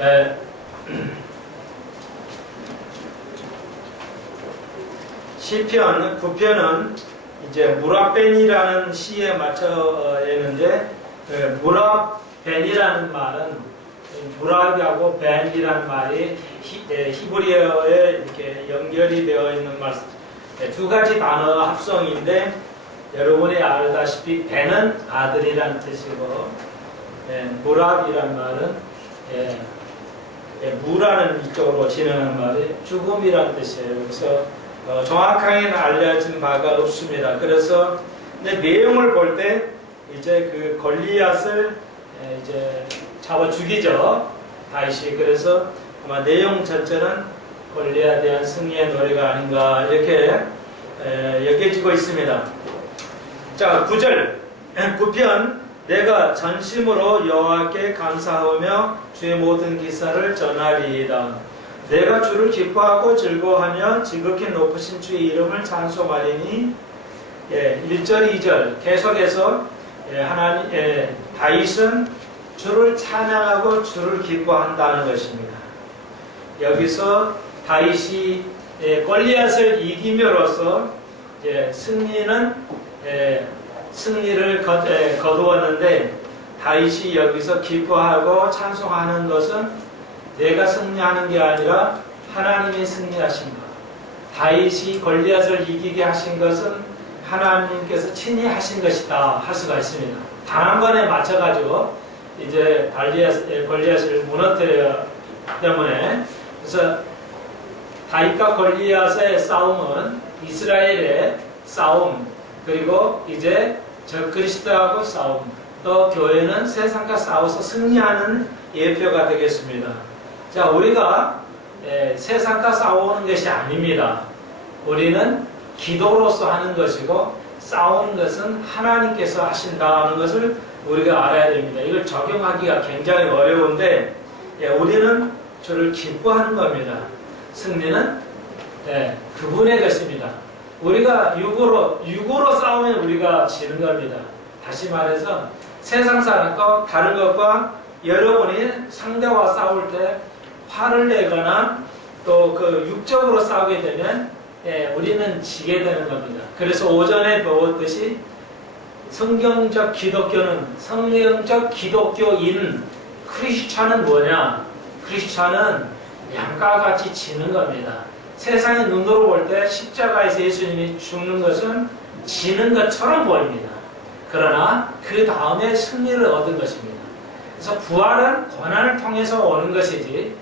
에, 시편 9편은 이제 무라벤이라는 시에 맞춰 있는데, 무라벤이라는 말은 무라비하고 벤이라는 말이 히브리어에 이렇게 연결이 되어 있는 말, 두 가지 단어 합성인데, 여러분이 알다시피 벤은 아들이라는 뜻이고, 무라비라는 말은 무라는 이쪽으로 진행하는 말이 죽음이라는 뜻이에요. 그래서 정확하게는 알려진 바가 없습니다. 그래서 근데 내용을 볼 때 이제 그 골리앗을 이제 잡아 죽이죠, 다윗이. 그래서 아마 내용 전체는 골리앗에 대한 승리의 노래가 아닌가 이렇게 여겨지고 있습니다. 자, 9절 9편 내가 전심으로 여호와께 감사하며 주의 모든 기사를 전하리이다. 내가 주를 기뻐하고 즐거워하며 지극히 높으신 주의 이름을 찬송하리니. 1절 2절 계속해서 하나님 다윗은 주를 찬양하고 주를 기뻐한다는 것입니다. 여기서 다윗이 골리앗을 이김으로써 승리를 거두었는데, 다윗이 여기서 기뻐하고 찬송하는 것은 내가 승리하는 게 아니라 하나님이 승리하신 것. 다윗이 골리앗을 이기게 하신 것은 하나님께서 친히 하신 것이다 할 수가 있습니다. 단 한 번에 맞춰가지고 이제 골리앗을 무너뜨려 때문에. 그래서 다윗과 골리앗의 싸움은 이스라엘의 싸움, 그리고 이제 저 그리스도하고 싸움, 또 교회는 세상과 싸워서 승리하는 예표가 되겠습니다. 자, 우리가 세상과 싸우는 것이 아닙니다. 우리는 기도로서 하는 것이고, 싸우는 것은 하나님께서 하신다는 것을 우리가 알아야 됩니다. 이걸 적용하기가 굉장히 어려운데, 우리는 주를 기뻐하는 겁니다. 승리는 그분의 것입니다. 우리가 육으로 싸우면 우리가 지는 겁니다. 다시 말해서 세상 사람과 다른 것과 여러분이 상대와 싸울 때 화를 내거나 또 그 육적으로 싸우게 되면 우리는 지게 되는 겁니다. 그래서 오전에 배웠듯이 성경적 기독교인 크리스찬은 뭐냐? 크리스찬은 양과 같이 지는 겁니다. 세상의 눈으로 볼 때 십자가에서 예수님이 죽는 것은 지는 것처럼 보입니다. 그러나 그 다음에 승리를 얻은 것입니다. 그래서 부활은 고난을 통해서 오는 것이지,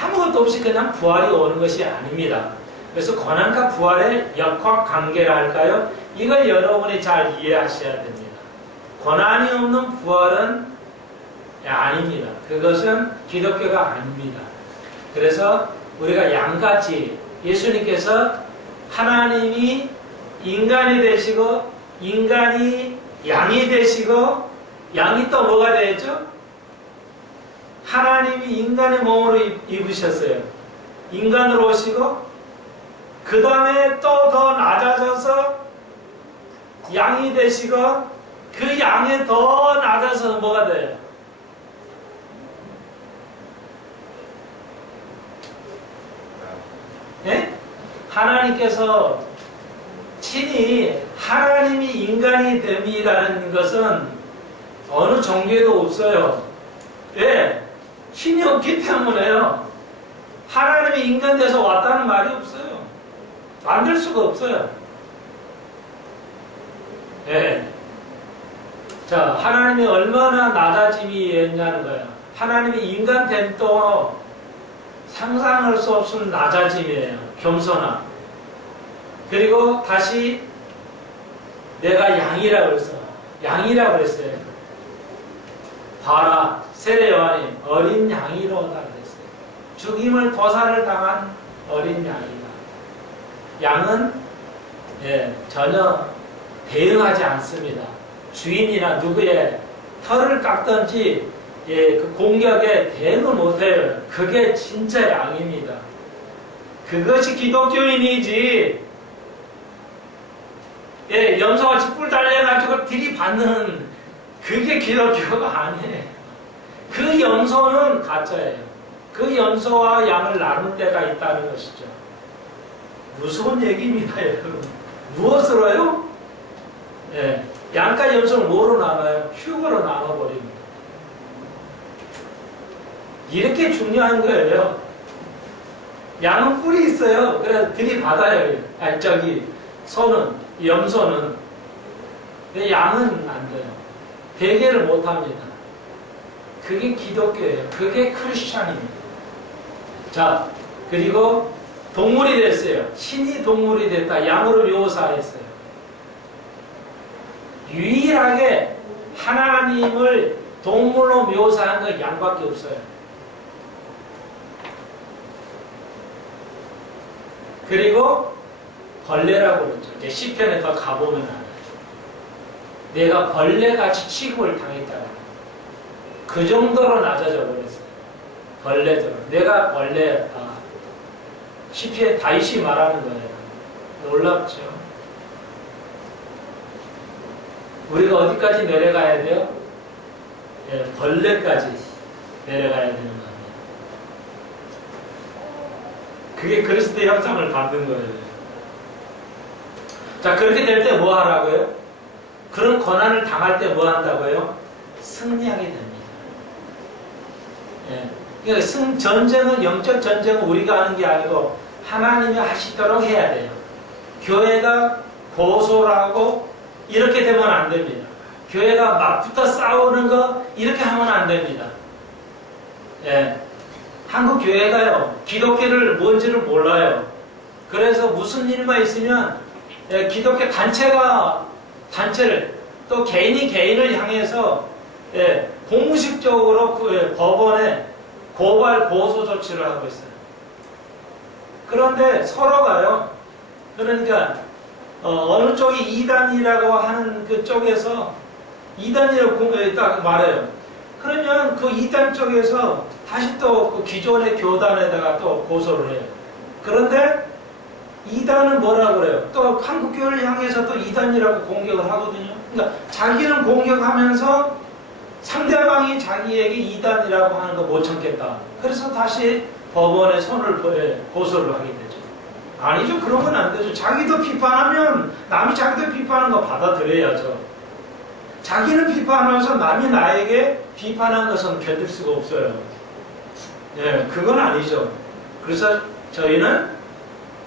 아무것도 없이 그냥 부활이 오는 것이 아닙니다. 그래서 고난과 부활의 역학 관계라 할까요? 이걸 여러분이 잘 이해하셔야 됩니다. 고난이 없는 부활은 아닙니다. 그것은 기독교가 아닙니다. 그래서 우리가 양같이 예수님께서 하나님이 인간이 되시고, 인간이 양이 되시고, 양이 또 뭐가 되었죠? 하나님이 인간의 몸으로 입으셨어요. 인간으로 오시고, 그 다음에 또 더 낮아져서 양이 되시고, 그 양에 더 낮아서 뭐가 돼요? 하나님께서 친히 하나님이 인간이 됨이라는 것은 어느 종교에도 없어요. 신이 없기 때문에요. 하나님이 인간 돼서 왔다는 말이 없어요. 만들 수가 없어요. 자, 하나님이 얼마나 낮아짐이 있냐는 거예요. 하나님이 인간 됨도 상상할 수 없는 낮아짐이에요. 겸손함. 그리고 다시 내가 양이라고 그랬어요. 봐라, 세례 요한이 어린 양이로다 그랬어요. 죽임을 도살을 당한 어린 양이다. 양은 전혀 대응하지 않습니다. 주인이나 누구의 털을 깎든지 그 공격에 대응을 못해요. 그게 진짜 양입니다. 그것이 기독교인이지. 염소같이 뿔 달려가지고 들이받는 그게 기독교가 아니에요. 그 염소는 가짜예요. 그 염소와 양을 나눌 때가 있다는 것이죠. 무서운 얘기입니다, 여러분. 무엇으로요? 예, 양과 염소를 뭐로 나눠요? 휴거로 나눠버립니다. 이렇게 중요한 거예요. 양은 뿔이 있어요. 그래서 들이받아요. 소는, 염소는. 근데 양은 안 돼요. 배계를 못 합니다. 그게 기독교예요. 그게 크리스찬입니다. 자, 그리고 동물이 됐어요. 신이 동물이 됐다. 양으로 묘사했어요. 유일하게 하나님을 동물로 묘사한 건 양밖에 없어요. 그리고 벌레라고 그러죠. 이제 시편에 더 가보면 알아요. 내가 벌레같이 취급을 당했다. 그 정도로 낮아져 버렸어요. 벌레들. 내가 벌레였다. 시편 다윗이 말하는 거예요. 놀랍죠. 우리가 어디까지 내려가야 돼요? 예, 벌레까지 내려가야 되는 거예요. 그게 그리스도의 형상을 받는 거예요. 자, 그렇게 될 때 뭐 하라고요? 그런 고난을 당할 때 뭐 한다고요? 승리하게 됩니다. 예. 그러니까 전쟁은, 영적 전쟁은 우리가 하는 게 아니고 하나님이 하시도록 해야 돼요. 교회가 고소를 하고 이렇게 되면 안 됩니다. 교회가 막부터 싸우는 거 이렇게 하면 안 됩니다. 예. 한국 교회가요, 기독교를 뭔지를 몰라요. 그래서 무슨 일만 있으면 예, 기독교 단체를 또 개인이 개인을 향해서 예, 공식적으로 법원에 고발 고소 조치를 하고 있어요. 그런데 서로가요, 그러니까 어느 쪽이 이단이라고 하는 그 쪽에서 이단이라고 딱 말해요. 그러면 그 이단 쪽에서 다시 또 그 기존의 교단에다가 또 고소를 해요. 그런데 이단은 뭐라고 그래요? 또 한국교회를 향해서 또 이단이라고 공격을 하거든요. 그러니까 자기는 공격하면서 상대방이 자기에게 이단이라고 하는 거 못 참겠다. 그래서 다시 법원에 고소를 하게 되죠. 아니죠. 그러면 안 되죠. 자기도 비판하면 남이 자기도 비판하는 거 받아들여야죠. 자기는 비판하면서 남이 나에게 비판한 것은 견딜 수가 없어요. 예, 그건 아니죠. 그래서 저희는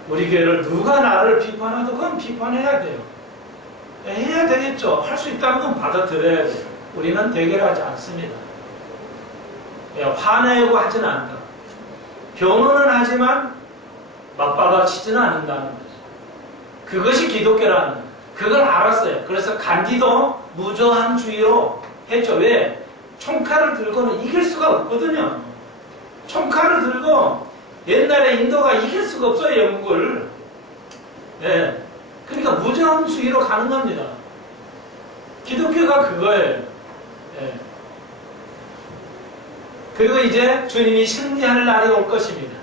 우리 교회를 누가 나를 비판하도 그건 비판해야 돼요. 예, 해야 되겠죠. 할 수 있다는 건 받아들여야 돼요. 우리는 대결하지 않습니다. 예, 화내고 하지는 않다. 변호는 하지만 맞받아치지는 않는다는 거죠. 그것이 기독교라는 거예요. 그걸 알았어요. 그래서 간디도 무저항주의로 했죠. 왜? 총칼을 들고는 이길 수가 없거든요. 총칼을 들고 옛날에 인도가 이길 수가 없어요. 영국을. 예. 그러니까 무저항주의로 가는 겁니다. 기독교가 그거예요. 예. 그리고 이제 주님이 승리할 날이 올 것입니다.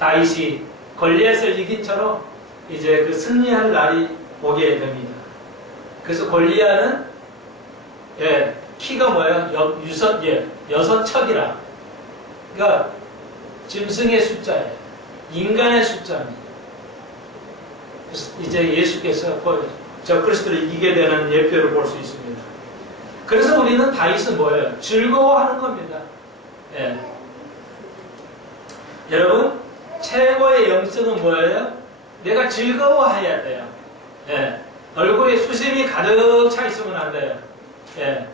다윗이 골리앗을 이긴처럼 이제 그 승리할 날이 오게 됩니다. 그래서 골리앗은 예, 키가 뭐예요? 여섯 척이라. 그러니까 짐승의 숫자예요. 인간의 숫자입니다. 그래서 이제 예수께서 저 그리스도를 이기게 되는 예표를 볼 수 있습니다. 그래서 우리는 다윗은 뭐예요? 즐거워하는 겁니다. 예. 여러분, 최고의 영성은 뭐예요? 내가 즐거워해야 돼요. 예. 얼굴에 수심이 가득 차 있으면 안 돼요. 예.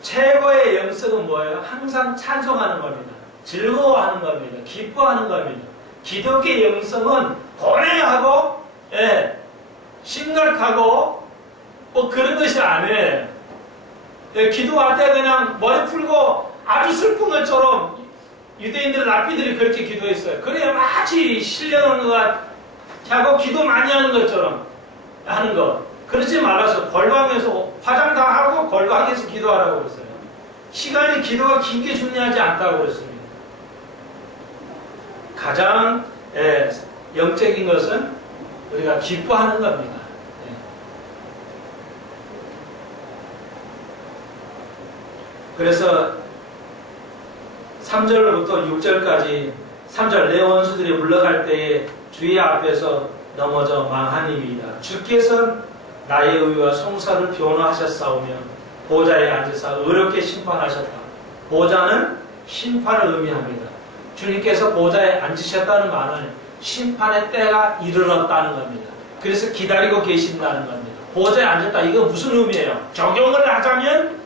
최고의 영성은 뭐예요? 항상 찬송하는 겁니다. 즐거워하는 겁니다. 기뻐하는 겁니다. 기독의 영성은 고뇌하고, 예. 심각하고, 뭐 그런 것이 아니에요. 예. 기도할 때 그냥 머리 풀고 아주 슬픈 것처럼 유대인들, 랍비들이 그렇게 기도했어요. 그래야 마치 신령한 것 하고 기도 많이 하는 것처럼 하는 거. 그러지 말아서 골방에서 화장 다 하고 골방에서 기도하라고 그랬어요. 시간이 기도가 길게 중요하지 않다고 그랬습니다. 가장 영적인 것은 우리가 기뻐하는 겁니다. 그래서 3절부터 6절까지 3절 내 원수들이 물러갈 때에 주의 앞에서 넘어져 망하니이다. 주께서 나의 의와 송사를 변호하셨사오며 보좌에 앉으사 의롭게 심판하셨다. 보좌는 심판을 의미합니다. 주님께서 보좌에 앉으셨다는 말은 심판의 때가 이르렀다는 겁니다. 그래서 기다리고 계신다는 겁니다. 보좌에 앉았다. 이거 무슨 의미예요? 적용을 하자면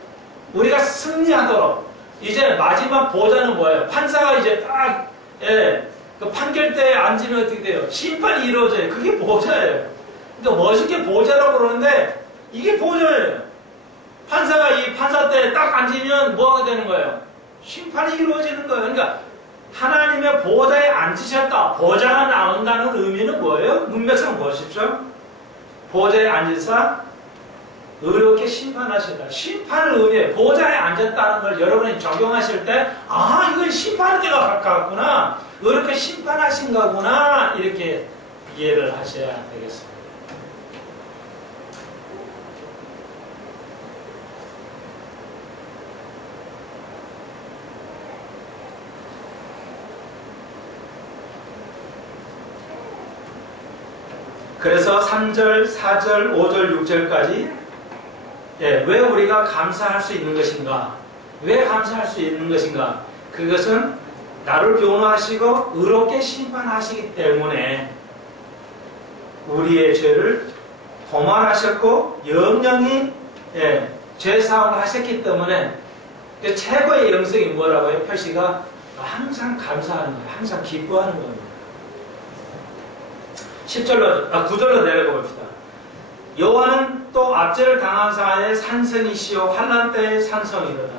우리가 승리하도록 이제 마지막 보좌는 뭐예요? 판사가 이제 딱 그 판결대에 앉으면 어떻게 돼요? 심판이 이루어져요. 그게 보좌예요. 그러니까 멋있게 보좌라고 그러는데 이게 보좌예요. 판사가 이 판사대에 딱 앉으면 뭐가 되는 거예요? 심판이 이루어지는 거예요. 그러니까 하나님의 보좌에 앉으셨다. 보좌가 나온다는 의미는 뭐예요? 문맥상 보십시오. 보좌에 앉으사 의롭게 심판하신다. 심판을 의미해. 보좌에 앉았다는 걸 여러분이 적용하실 때, 아, 이건 심판의 때가 가까웠구나. 의롭게 심판하신 거구나. 이렇게 이해를 하셔야 되겠습니다. 그래서 3절, 4절, 5절, 6절까지 왜 우리가 감사할 수 있는 것인가? 왜 감사할 수 있는 것인가? 그것은 나를 변호하시고 의롭게 심판하시기 때문에 우리의 죄를 도말하셨고 영영이 죄사함을 하셨기 때문에 최고의 영성이 뭐라고요? 표시가 항상 감사하는 거예요. 항상 기뻐하는 겁니다. 9절로 내려가 봅시다. 여호와는 또 압제를 당한 자의 산성이시요 환난 때의 산성이로다.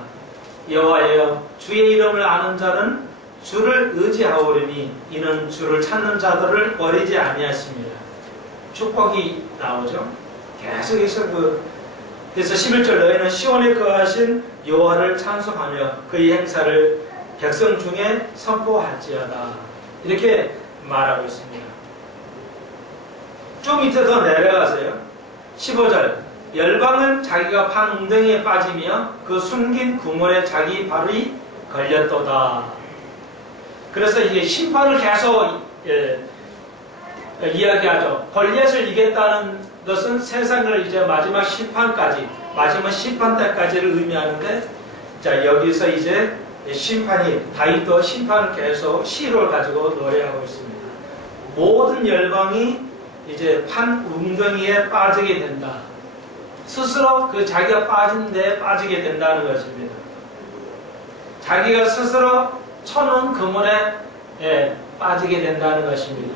여호와여 주의 이름을 아는 자는 주를 의지하오리니 이는 주를 찾는 자들을 버리지 아니하십니다. 축복이 나오죠. 계속해서 그래서 11절 너희는 시온에 거하신 여호와를 찬송하며 그의 행사를 백성 중에 선포할지어다. 이렇게 말하고 있습니다. 좀 밑에 더 내려가세요. 15절 열방은 자기가 판 웅덩이에 빠지며 그 숨긴 구멍에 자기 발이 걸렸도다. 그래서 이게 심판을 계속 이야기하죠. 골리앗을 이겼다는 것은 세상을 이제 마지막 심판까지, 마지막 심판 때까지를 의미하는데, 자 여기서 이제 심판이 다윗도 심판을 계속 시를 가지고 노래하고 있습니다. 모든 열방이 이제 판 웅덩이에 빠지게 된다. 스스로 그 자기가 빠진 데에 빠지게 된다는 것입니다. 자기가 스스로 쳐놓은 그물에 빠지게 된다는 것입니다.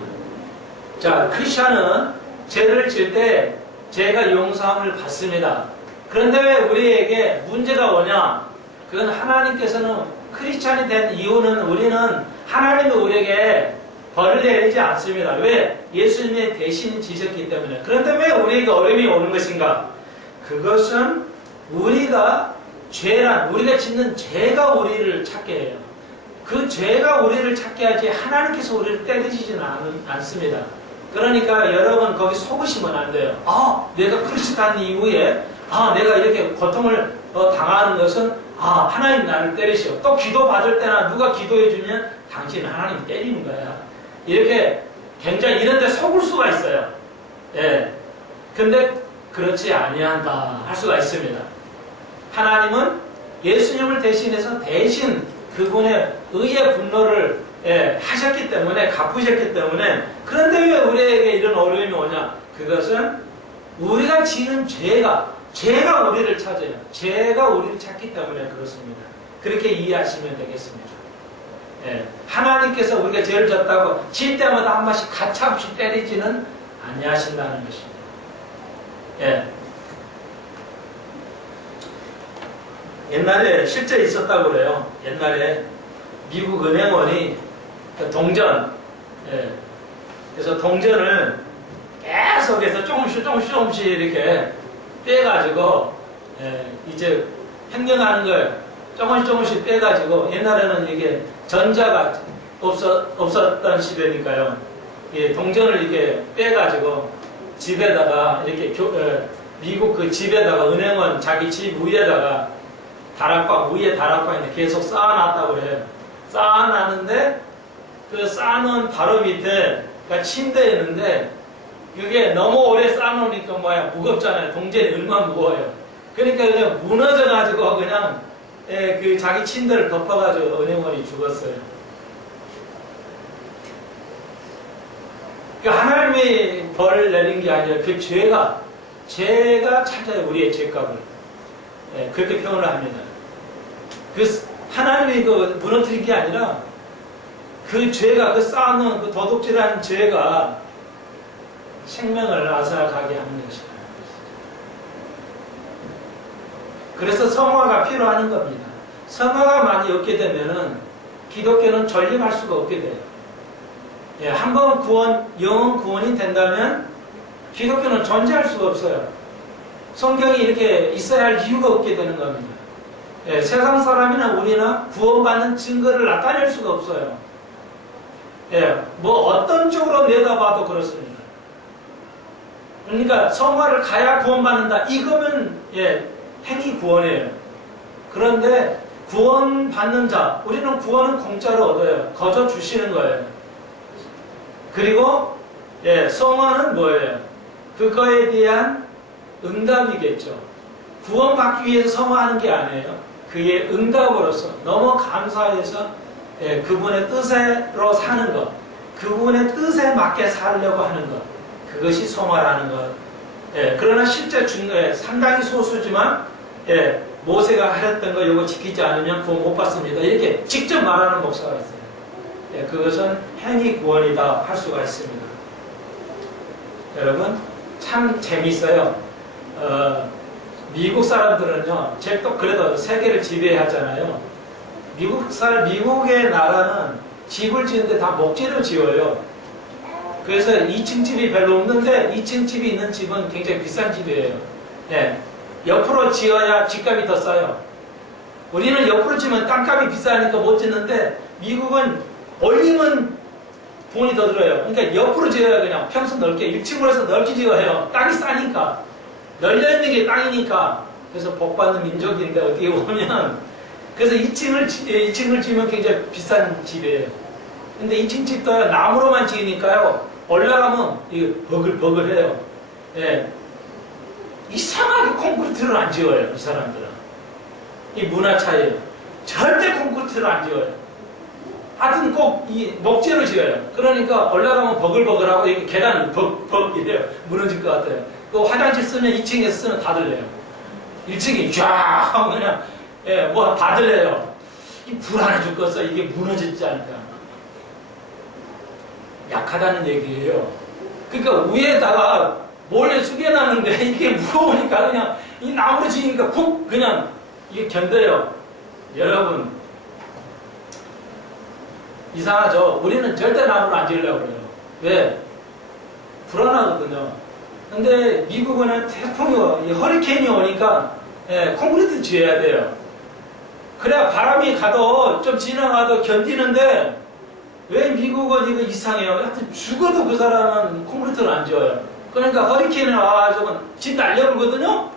자, 크리스천은 죄를 질 때 죄가 용서함을 받습니다. 그런데 왜 우리에게 문제가 오냐? 그건 하나님께서는 크리스천이 된 이유는 우리는 하나님이 우리에게 벌을 내리지 않습니다. 왜? 예수님의 대신이 지셨기 때문에. 그런데 왜 우리에게 어려움이 오는 것인가? 그것은 우리가 우리가 짓는 죄가 우리를 찾게 해요. 그 죄가 우리를 찾게 하지 하나님께서 우리를 때리시지는 않습니다. 그러니까 여러분 거기 속으시면 안 돼요. 내가 크리스찬 이후에 내가 이렇게 고통을 당하는 것은 하나님 나를 때리시오. 또 기도 받을 때나 누가 기도해 주면 당신 하나님 때리는 거야. 이렇게 굉장히 이런 데 속을 수가 있어요. 근데 그렇지 아니한다 할 수가 있습니다. 하나님은 예수님을 대신해서 대신 그분의 의의 분노를 하셨기 때문에, 갚으셨기 때문에. 그런데 왜 우리에게 이런 어려움이 오냐? 그것은 우리가 지은 죄가 우리를 찾아요. 죄가 우리를 찾기 때문에 그렇습니다. 그렇게 이해하시면 되겠습니다. 하나님께서 우리가 죄를 졌다고 질 때마다 한 번씩 가차없이 때리지는 아니하신다는 것입니다. 옛날에 실제 있었다고 그래요. 옛날에 미국 은행원이 동전, 그래서 동전을 계속해서 조금씩 이렇게 빼가지고 이제 횡령하는 걸 조금씩 빼가지고, 옛날에는 이게 전자가 없었던 시대니까요. 동전을 이렇게 빼가지고 집에다가 이렇게 미국 그 집에다가 은행원 자기 집 위에다가 다락방 위에 다락방에 계속 쌓아놨다고 그래요. 쌓아놨는데 그 쌓아놓은 바로 밑에 그러니까 침대였는데 그게 너무 오래 쌓아놓으니까 뭐야 무겁잖아요. 동전이 얼마나 무거워요. 그러니까 그냥 무너져가지고 그냥 그 자기 침대를 덮어가지고 은행원이 죽었어요. 그 하나님이 벌을 내린 게 아니라 그 죄가 찾아요. 우리의 죄값을. 그렇게 표현을 합니다. 그 하나님이 그 무너뜨린 게 아니라 그 죄가 그 쌓아놓은 그 도둑질하는 죄가 생명을 앗아가게 하는 것이다. 그래서 성화가 필요한 겁니다. 성화가 많이 없게 되면은 기독교는 전립할 수가 없게 돼요. 한번 영혼 구원이 된다면 기독교는 존재할 수가 없어요. 성경이 이렇게 있어야 할 이유가 없게 되는 겁니다. 세상 사람이나 우리나 구원받는 증거를 나타낼 수가 없어요. 뭐 어떤 쪽으로 내다봐도 그렇습니다. 그러니까 성화를 가야 구원받는다. 이거면 행위 구원이에요. 그런데 구원받는 자, 우리는 구원은 공짜로 얻어요. 거저 주시는 거예요. 그리고 성화는 뭐예요? 그거에 대한 응답이겠죠. 구원받기 위해서 성화하는 게 아니에요. 그의 응답으로서 너무 감사해서 그분의 뜻으로 사는 것, 그분의 뜻에 맞게 살려고 하는 것, 그것이 성화라는 것. 그러나 실제 상당히 소수지만 모세가 하랬던 거 이거 지키지 않으면 구원 못 받습니다. 이렇게 직접 말하는 목사가 있어요. 그것은 행위 구원이다 할 수가 있습니다. 여러분 참 재미있어요. 미국 사람들은요, 또 그래도 세계를 지배하잖아요. 미국의 나라는 집을 지는데 다 목재로 지어요. 그래서 2층 집이 별로 없는데 2층 집이 있는 집은 굉장히 비싼 집이에요. 옆으로 지어야 집값이 더 싸요. 우리는 옆으로 지면 땅값이 비싸니까 못 짓는데 미국은 올리면 돈이 더 들어요. 그러니까 옆으로 지어야 그냥 평수 넓게 1층으로 해서 넓게 지어요. 땅이 싸니까. 널려있는 게 땅이니까. 그래서 복받는 민족인데 어떻게 보면 그래서 2층을 지으면 굉장히 비싼 집이에요. 근데 2층 집도 나무로만 지으니까요. 올라가면 이게 버글버글해요. 이상하게 콘크리트를 안 지어요. 이 사람들은. 이 문화 차이예요. 절대 콘크리트를 안 지어요. 하여튼 꼭 이 목재로 지어요. 그러니까 올라가면 버글버글하고 이렇게 계단은 벅벅 이래요. 무너질 것 같아요. 또 화장실 쓰면 2층에서 쓰면 다 들려요. 1층이 쫙 하면 그냥 뭐 다 들려요. 이 불안해 죽겠어. 이게 무너지지 않을까. 약하다는 얘기예요. 그러니까 위에다가 몰래 숙여놨는데 이게 무거우니까 그냥 이 나무로 지니까 푹 그냥 이게 견뎌요. 여러분 이상하죠? 우리는 절대 나무를 안 지으려고 그래요. 왜? 불안하거든요. 근데 미국은 태풍이 허리케인이 오니까 콘크리트 지어야 돼요. 그래야 바람이 가도 좀 지나가도 견디는데 왜 미국은 이거 이상해요? 하여튼 죽어도 그 사람은 콘크리트를 안 지어요. 그러니까 허리케인이 와가지고 집 날려버리거든요?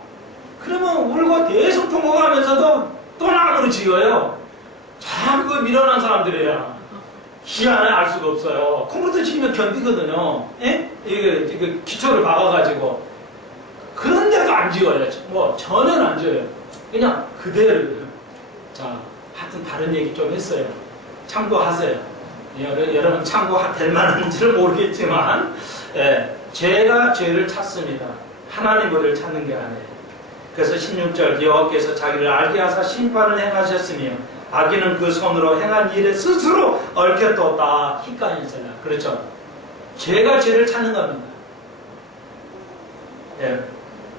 그러면 울고 계속 통곡하면서도 또 나무를 지어요. 참 그거 밀어난 사람들이에요. 희한해 알 수가 없어요. 콘크리트 지으면 견디거든요. 이게 기초를 박아가지고. 그런데도 안 지어요. 뭐 전혀 안 지어요. 그냥 그대로. 자, 하여튼 다른 얘기 좀 했어요. 참고하세요. 여러분 참고될 만한지를 모르겠지만 죄가 죄를 찾습니다. 하나님을 찾는 게 아니에요. 그래서 16절 여호와께서 자기를 알게 하사 심판을 행하셨으며 악인은 그 손으로 행한 일에 스스로 얽혀떴다. 희까지잖아. 그렇죠? 죄가 죄를 찾는 겁니다.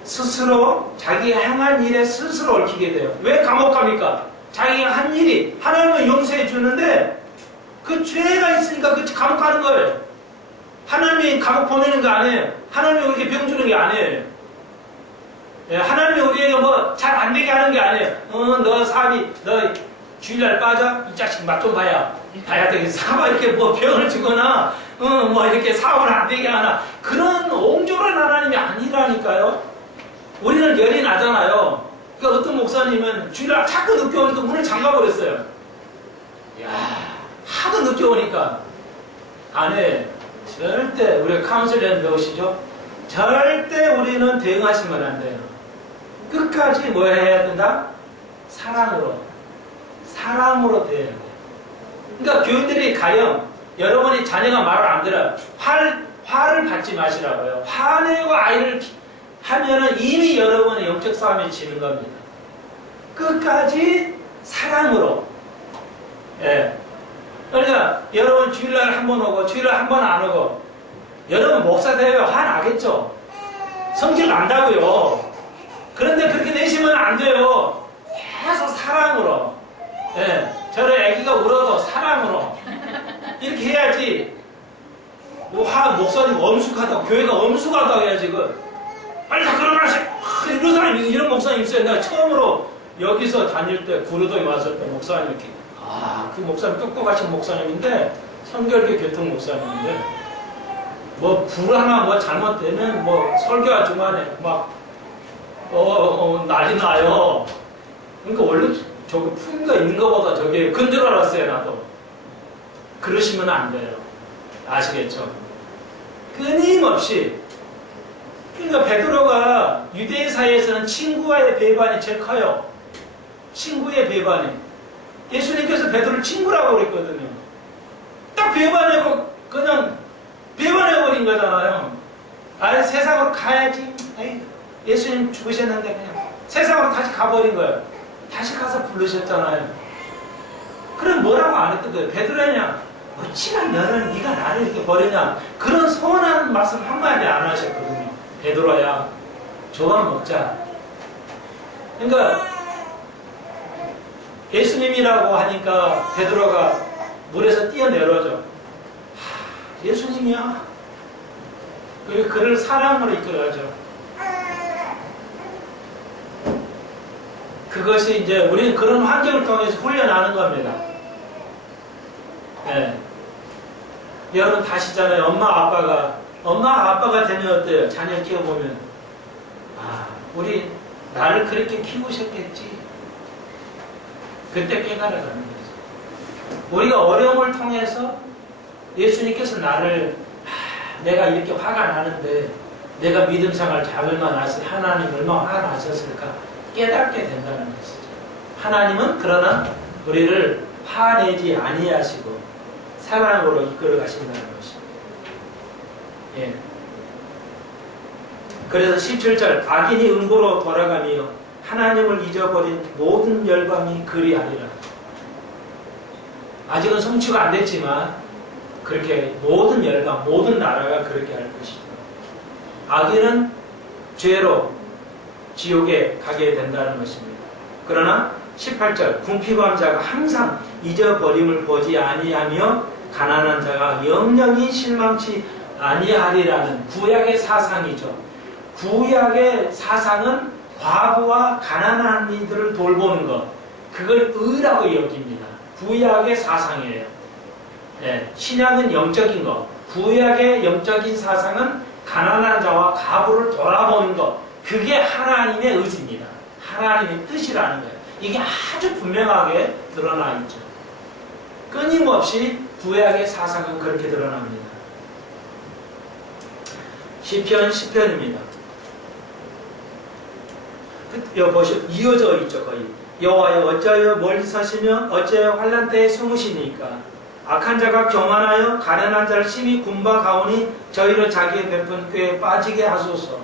스스로 자기 행한 일에 스스로 얽히게 돼요. 왜 감옥 갑니까? 자기가 한 일이 하나님은 용서해 주는데 그 죄가 있으니까 그 감옥 가는 거예요. 하나님이 감옥 보내는 거 아니에요. 하나님이 우리에게 병 주는 게 아니에요. 하나님이 우리에게 뭐 잘 안 되게 하는 게 아니에요. 너 주일날 빠져? 이 자식 맛 좀 봐야 되겠어. 막 이렇게 뭐 병을 주거나, 뭐 이렇게 사업을 안 되게 하나. 그런 옹졸한 하나님이 아니라니까요. 우리는 열이 나잖아요. 그러니까 어떤 목사님은 주일날 자꾸 늦게 오니까 문을 잠가버렸어요. 야 하도 늦게 오니까 안에 절대 우리가 카운슬링 배우시죠? 절대 우리는 대응하시면 안 돼요. 끝까지 뭐 해야 된다? 사랑으로 대해야 돼요. 그러니까 교인들이 가령 여러분이 자녀가 말을 안 들어요. 화를 받지 마시라고요. 화내고 아이를 하면은 이미 여러분의 영적 싸움이 지는 겁니다. 끝까지 사랑으로. 예. 그러니까 여러분 주일날 한 번 오고 주일날 한 번 안 오고 여러분 목사 되면 화나겠죠. 성질 난다고요. 그런데 그렇게 내시면 안 돼요. 계속 사랑으로. 예. 저를 애기가 울어도 사랑으로 이렇게 해야지. 목사님 엄숙하다고, 교회가 엄숙하다고 해야지. 빨리 다 걸어가시. 이런 사람이, 이런 목사님 있어요. 내가 처음으로 여기서 다닐 때 구르도에 왔을 때 목사님 이렇게, 그 목사님 똑똑하신 목사님인데 성결교 교통 목사님인데 불 하나 잘못되면 설교할 중간에 난리 나요. 그러니까 원래 저기 품위가 있는 것보다 저게 근 줄 알았어요, 나도. 그러시면 안 돼요. 아시겠죠? 끊임없이. 그러니까 베드로가 유대인 사이에서는 친구와의 배반이 제일 커요. 친구의 배반이. 예수님께서 베드로를 친구라고 그랬거든요. 딱 배반하고 그냥 배반해버린 거잖아요. 세상으로 가야지. 예수님 죽으셨는데 그냥 세상으로 다시 가버린 거예요. 다시 가서 부르셨잖아요. 그럼 뭐라고 안 했거든. 베드로냐, 어찌나 너는 네가 나를 이렇게 버리냐. 그런 서운한 말씀 한마디 안 하셨거든요. 베드로야, 저와 먹자. 그러니까 예수님이라고 하니까 베드로가 물에서 뛰어내려져. 예수님이야. 그리고 그를 사랑으로 이끌어가죠. 그것이 이제 우리는 그런 환경을 통해서 훈련하는 겁니다. 네. 여러분 다시잖아요. 엄마 아빠가 되면 어때요? 자녀 키워보면 우리 나를 그렇게 키우셨겠지. 그때 깨달아가는 거죠. 우리가 어려움을 통해서 예수님께서 나를 내가 이렇게 화가 나는데 내가 믿음 생활 잡을만 하시 하나님 얼마나 화가 나셨을까 깨닫게 된다는 것이죠. 하나님은 그러나 우리를 화내지 아니하시고 사랑으로 이끌어 가신다는 것입니다. 예. 그래서 17절 악인이 음부로 돌아가며 하나님을 잊어버린 모든 열방이 그리하리라. 아직은 성취가 안 됐지만 그렇게 모든 열방, 모든 나라가 그렇게 할 것이다. 악인은 죄로 지옥에 가게 된다는 것입니다. 그러나 18절 궁핍한 자가 항상 잊어버림을 보지 아니하며 가난한 자가 영영이 실망치 아니하리라는 구약의 사상이죠. 구약의 사상은 과부와 가난한 이들을 돌보는 것, 그걸 의라고 여깁니다. 구약의 사상이에요. 네, 신약은 영적인 것, 구약의 영적인 사상은 가난한 자와 과부를 돌아보는 것, 그게 하나님의 의지입니다. 하나님의 뜻이라는 거예요. 이게 아주 분명하게 드러나 있죠. 끊임없이 구약의 사상은 그렇게 드러납니다. 시편 10편입니다. 여기 보시오. 이어져 있죠, 거의. 여호와여 어찌하여 멀리 서시며 어찌하여 환난 때에 숨으시니까. 악한 자가 교만하여 가련한 자를 심히 군박하오니 저희로 자기의 베푼 꾀에 빠지게 하소서.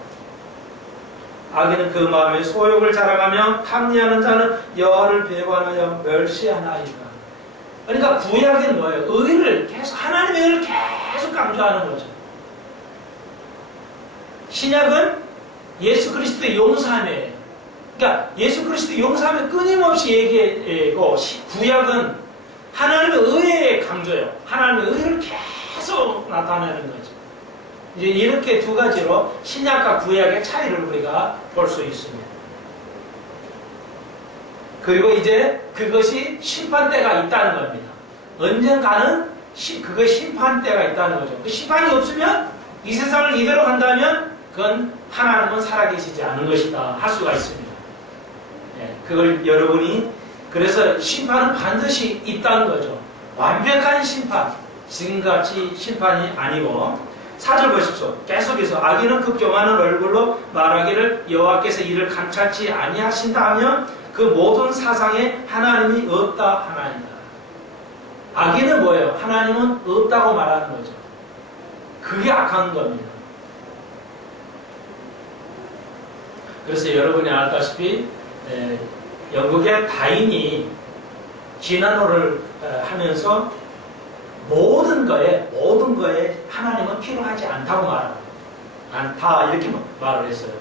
악인은 그 마음에 소욕을 자랑하며 탐리하는 자는 여호와를 배반하여 멸시하나이다. 그러니까 구약은 뭐예요? 의를 계속, 하나님의 의를 계속 강조하는 거죠. 신약은 예수 그리스도의 용서함이에요. 그러니까 예수 그리스도의 용서함을 끊임없이 얘기하고, 구약은 하나님의 의에 강조해요. 하나님의 의를 계속 나타내는 거죠. 이제 이렇게 두 가지로 신약과 구약의 차이를 우리가 볼 수 있습니다. 그리고 이제 그것이 심판대가 있다는 겁니다. 언젠가는 그거 심판대가 있다는 거죠. 그 심판이 없으면 이 세상을 이대로 간다면 그건 하나님은 살아계시지 않은 것이다 할 수가 있습니다. 네, 그걸 여러분이, 그래서 심판은 반드시 있다는 거죠. 완벽한 심판, 지금같이 심판이 아니고 4절 보십시오. 계속해서 악인은 급경하는 얼굴로 말하기를 여호와께서 이를 감찰치 아니하신다 하면 그 모든 사상에 하나님이 없다 하나이다. 악인은 뭐예요? 하나님은 없다고 말하는 거죠. 그게 악한 겁니다. 그래서 여러분이 알다시피 영국의 다인이 진화론을 하면서 모든 거에 하나님은 필요하지 않다고 말합니다. 않다 이렇게 말을 했어요.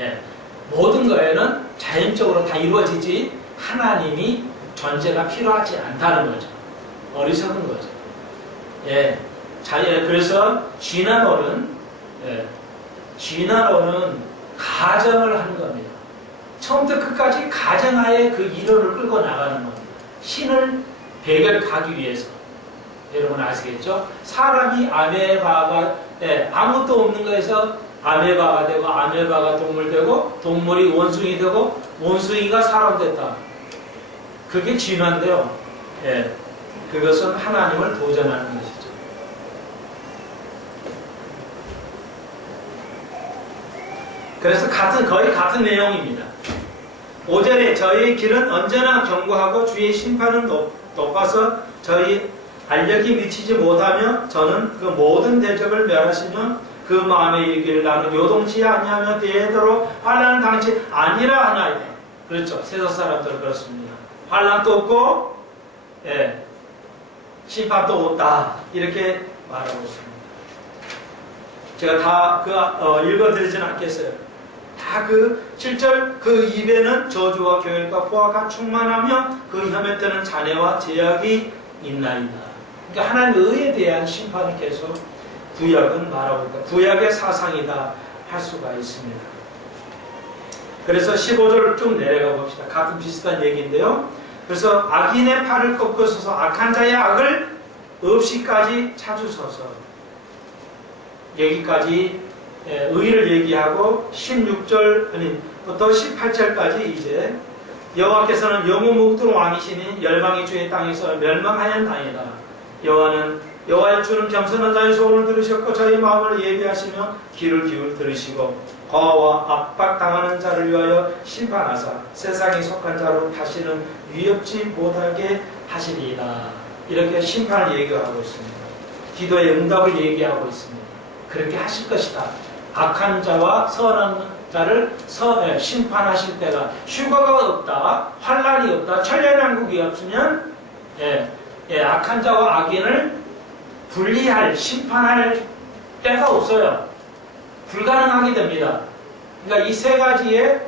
예, 모든 거에는 자연적으로 다 이루어지지 하나님이 존재가 필요하지 않다는 거죠. 어리석은 거죠. 예, 그래서 진화론은 가정을 하는 겁니다. 처음부터 끝까지 가정하에 그 이론을 끌고 나가는 겁니다. 신을 배격하기 위해서. 여러분 아시겠죠? 사람이 아메바가 아무것도 없는 거에서 아메바가 되고 아메바가 동물 되고 동물이 원숭이 되고 원숭이가 사람 됐다. 그게 진화인데요. 예, 그것은 하나님을 도전하는 것이죠. 그래서 거의 같은 내용입니다. 5절에 저희의 길은 언제나 견고하고 주의 심판은 높아서 저희 알력이 미치지 못하며 저는 그 모든 대적을 멸하시며 그 마음에 이르기를 나는 요동치 아니하며 대대로 환난을 당치 아니라 하나이다. 그렇죠. 세상 사람들은 그렇습니다. 환난도 없고 심판도 없다. 이렇게 말하고 있습니다. 제가 다 읽어드리지는 않겠어요. 다 그 7절 그 입에는 저주와 교열과 포악과 충만하며 그 혀에 뜨는 잔해와 제약이 있나이다. 그러니까 하나님의 의에 대한 심판을 계속 구약은 말하고 있다. 구약의 사상이다 할 수가 있습니다. 그래서 15절을 쭉 내려가 봅시다. 같은 비슷한 얘기인데요. 그래서 악인의 팔을 꺾으소서 악한 자의 악을 없이까지 찾으소서. 여기까지 의를 얘기하고 16절부터 18절까지 이제 여호와께서는 영원 무궁한 왕이시니 열방이 주의 땅에서 멸망하였나이다. 여호와의 주는 겸손한 자의 소원을 들으셨고 저희 마음을 예비하시며 귀를 기울 들으시고 과와 압박당하는 자를 위하여 심판하사 세상에 속한 자로 다시는 위협지 못하게 하시리이다. 이렇게 심판을 얘기하고 있습니다. 기도의 응답을 얘기하고 있습니다. 그렇게 하실 것이다. 악한 자와 선한 자를 심판하실 때가 휴거가 없다, 환란이 없다, 천년왕국이 없으면 악한 자와 악인을 분리할, 심판할 때가 없어요. 불가능하게 됩니다. 그러니까 이 세 가지의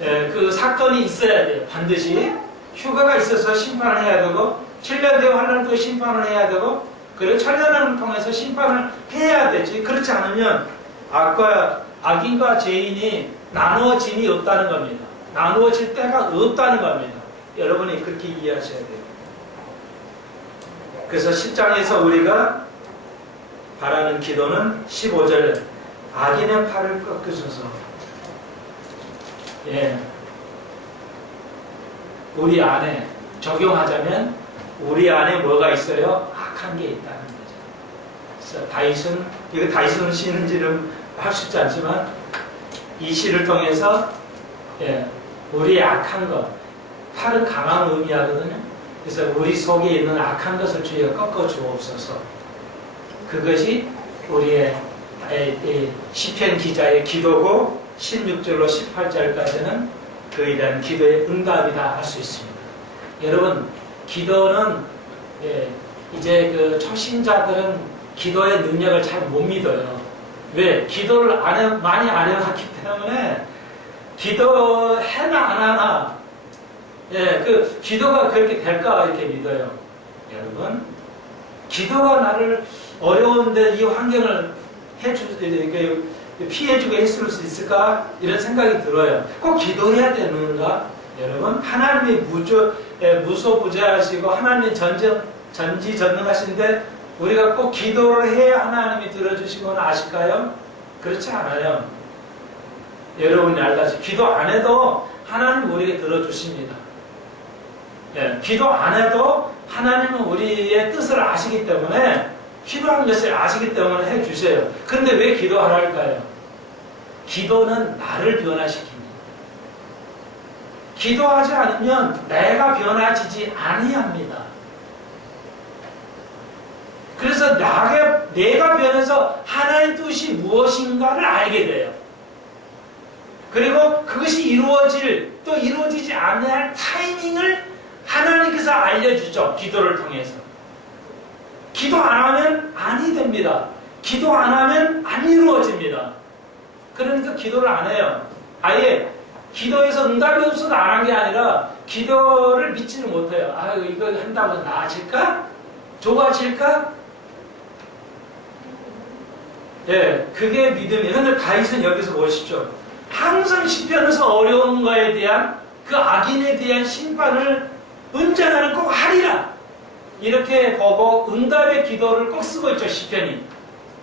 그 사건이 있어야 돼요. 반드시 휴거가 있어서 심판을 해야 되고 7년 뒤에 환란도 심판을 해야 되고 그리고 천년왕국을 통해서 심판을 해야 되지. 그렇지 않으면 악인과 죄인이 나누어짐이 없다는 겁니다. 나누어질 때가 없다는 겁니다. 여러분이 그렇게 이해하셔야 돼요. 그래서 10장에서 우리가 바라는 기도는 15절 악인의 팔을 꺾으셔서 우리 안에 적용하자면 우리 안에 뭐가 있어요? 악한 게 있다는 거죠. 그래서 다윗은 시인지는 할 수 있지 않지만 이 시를 통해서 우리의 악한 것, 팔은 강한 의미하거든요. 그래서 우리 속에 있는 악한 것을 주여 꺾어 주옵소서. 그것이 우리의 시편 기자의 기도고 16절로 18절까지는 그에 대한 기도의 응답이다 할 수 있습니다. 여러분 기도는 이제 그 초신자들은 기도의 능력을 잘 못 믿어요. 왜? 기도를 많이 안 해봤기 때문에 기도해나 안 하나 그 기도가 그렇게 될까 이렇게 믿어요. 여러분 기도가 나를 어려운데 이 환경을 피해주게 해줄 수 있을까? 이런 생각이 들어요. 꼭 기도해야 되는가? 여러분 하나님이 무소부재하시고 하나님이 전지전능하신데 우리가 꼭 기도를 해야 하나님이 들어주시고는 아실까요? 그렇지 않아요. 여러분이 알다시피 기도 안 해도 하나님 우리에게 들어주십니다. 예, 기도 안 해도 하나님은 우리의 뜻을 아시기 때문에 필요한 것을 아시기 때문에 해주세요. 그런데 왜 기도하랄까요? 기도는 나를 변화시킵니다. 기도하지 않으면 내가 변화지지 아니합니다. 그래서 내가 변해서 하나님의 뜻이 무엇인가를 알게 돼요. 그리고 그것이 또 이루어지지 않아야 할 타이밍을 하나님께서 알려주죠. 기도를 통해서. 기도 안 하면 아니 됩니다. 기도 안 하면 안 이루어집니다. 그러니까 기도를 안 해요. 아예 기도에서 응답이 없어도 안 한 게 아니라 기도를 믿지를 못해요. 아유, 이거 한다고 나아질까? 좋아질까? 예, 그게 믿음이에요. 그런데 다윗은 여기서 보십시오. 항상 시편에서 어려운 거에 대한 그 악인에 대한 심판을 언젠가는 꼭 하리라. 이렇게 보고 응답의 기도를 꼭 쓰고 있죠. 시편이.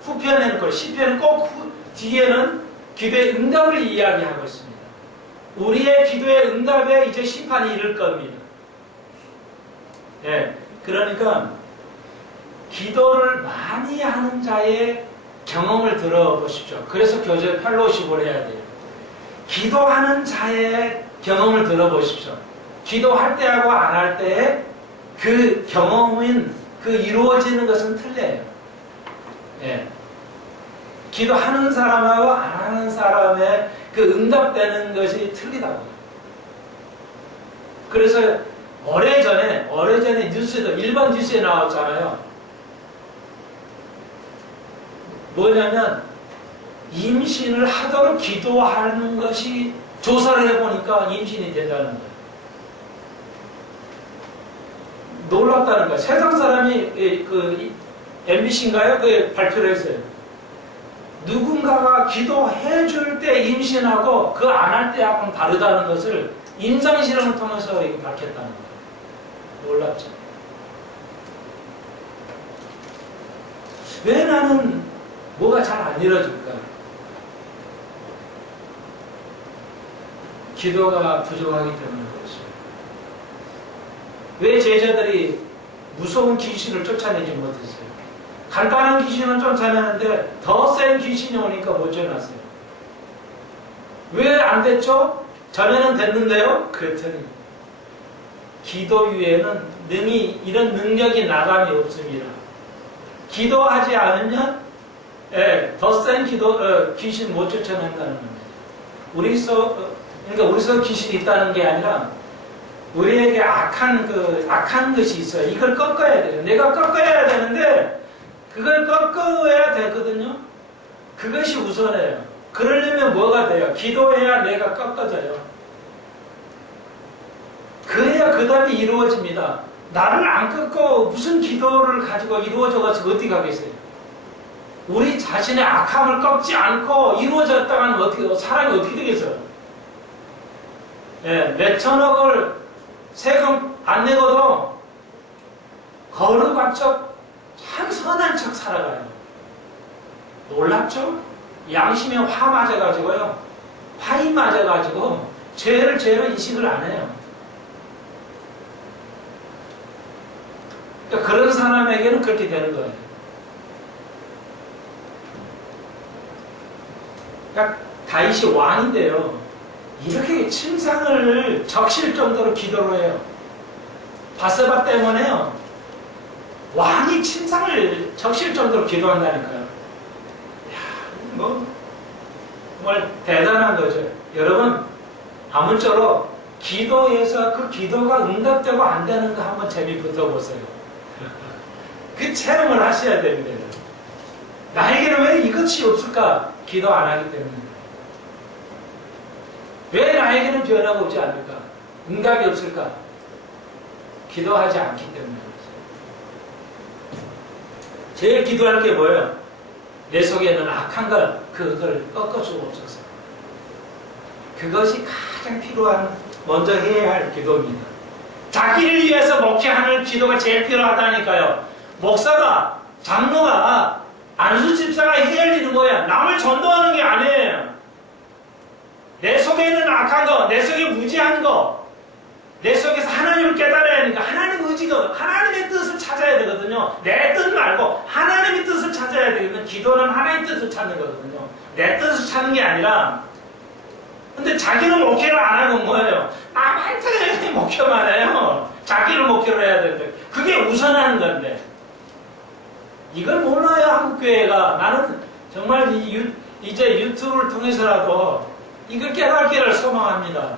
후편에는 그 시편은 꼭 뒤에는 기도의 응답을 이야기하고 있습니다. 우리의 기도의 응답에 이제 심판이 이를 겁니다. 예, 그러니까 기도를 많이 하는 자의 경험을 들어보십시오. 그래서 교재 펠로십을 해야 돼요. 기도하는 자의 경험을 들어보십시오. 기도할 때하고 안 할 때의 그 경험은 그 이루어지는 것은 틀려요. 예. 기도하는 사람하고 안 하는 사람의 그 응답되는 것이 틀리다고요. 그래서 오래전에 뉴스에도 일반 뉴스에 나왔잖아요. 뭐냐면 임신을 하도록 기도하는 것이 조사를 해보니까 임신이 된다는 거예요. 놀랍다는 거예요. 세상 사람이 그 MBC인가요? 그 발표를 했어요. 누군가가 기도해 줄 때 임신하고 그 안 할 때하고는 다르다는 것을 임상실험을 통해서 밝혔다는 거예요. 놀랍죠. 왜 나는 뭐가 잘 안 이루어질까? 기도가 부족하기 때문에 그렇죠. 왜 제자들이 무서운 귀신을 쫓아내지 못했어요? 간단한 귀신은 쫓아내는데 더 센 귀신이 오니까 못 쫓아냈어요. 왜 안 됐죠? 전에는 됐는데요? 그랬더니 기도 위에는 이런 능력이 나감이 없습니다. 기도하지 않으면 더 센 귀신 못 쫓아낸다는 겁니다. 그러니까 우리서 귀신이 있다는 게 아니라 우리에게 악한 것이 있어요. 이걸 꺾어야 돼요. 내가 꺾어야 되는데 그걸 꺾어야 되거든요. 그것이 우선이에요. 그러려면 뭐가 돼요? 기도해야 내가 꺾어져요. 그래야 그 다음에 이루어집니다. 나를 안 꺾고 무슨 기도를 가지고 이루어져가지고 어떻게 가겠어요? 우리 자신의 악함을 꺾지 않고 이루어졌다가는 사람이 어떻게 되겠어요? 예, 몇천억을 세금 안 내고도 거룩한 척, 참 선한 척 살아가요. 놀랍죠? 양심에 화 맞아가지고요. 화이 맞아가지고 죄를 죄로 인식을 안 해요. 그러니까 그런 사람에게는 그렇게 되는 거예요. 그러니까 다윗이 왕인데요. 이렇게 침상을 적실 정도로 기도를 해요. 바세바 때문에요. 왕이 침상을 적실 정도로 기도한다니까요. 정말 대단한 거죠. 여러분, 아무쪼록 기도에서 그 기도가 응답되고 안 되는 거 한번 재미 붙어보세요. 그 체험을 하셔야 됩니다. 나에게는 왜 이것이 없을까? 기도 안 하기 때문에. 왜 나에게는 변화가 오지 않을까? 응답이 없을까? 기도하지 않기 때문에. 제일 기도할 게 뭐예요? 내 속에 있는 악한 그걸 꺾어주옵소서. 그것이 가장 필요한, 먼저 해야 할 기도입니다. 자기를 위해서 목회하는 기도가 제일 필요하다니까요. 목사가, 장로가, 안수 집사가 해야 할 일은 뭐야? 남을 전도하는 게 아니에요. 내 속에 있는 악한 거, 내 속에 무지한 거, 내 속에서 하나님을 깨달아야 하니까 하나님 의지가 하나님의 뜻을 찾아야 되거든요. 내 뜻 말고 하나님의 뜻을 찾아야 되거든요. 기도는 하나님의 뜻을 찾는 거거든요. 내 뜻을 찾는 게 아니라. 근데 자기는 목회를 안 하고 뭐예요? 남한테 목회만 해요. 자기를 목회를 해야 되는데 그게 우선하는 건데 이걸 몰라요. 한국교회가. 나는 정말 이제 유튜브를 통해서라도 이걸 깨닫기를 소망합니다.